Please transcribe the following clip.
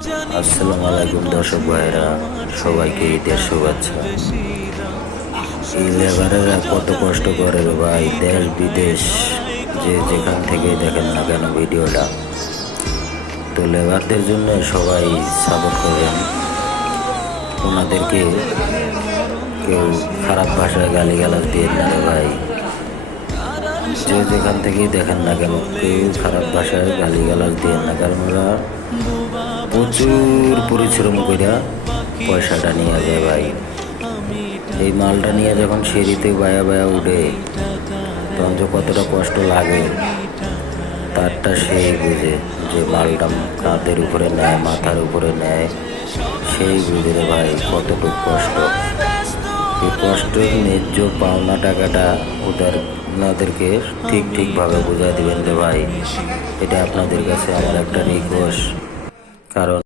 আসসালামু আলাইকুম দর্শক ভাইরা, সবাইকে ঈদের শুভেচ্ছা। এই লেবারেরা কত কষ্ট করে রে ভাই, দেশ বিদেশ যে যেখান থেকে দেখেন না কেন ভিডিওটা। তো লেবারদের জন্য সবাই সাপোর্ট করেন, ওনাদেরকে কেউ খারাপ ভাষায় গালিগালাজ দিয়ে না রে ভাই। যে যেখান থেকেই দেখেন না কেন কেউ খারাপ ভাষায় গালিগালাজ দিয়ে না, কারণ ওরা প্রচুর পরিশ্রম করিয়া পয়সাটা নিয়ে যায় ভাই। এই মালটা নিয়ে যখন সিঁড়িতে বায়া বায়া উঠে তখন যে কতটা কষ্ট লাগে তারটা সেই বুঝে, যে মালটা কাঁধের উপরে নেয়, মাথার উপরে নেয়, সেই বুঝে রে ভাই কতটুকু কষ্ট। এই কষ্টের ন্যায্য পাওনা টাকাটা ওনাদেরকে ঠিকভাবে বুঝাই দিবেন রে ভাই। এটা আপনাদের কাছে আমার একটা রিকোয়েস্ট, কারণ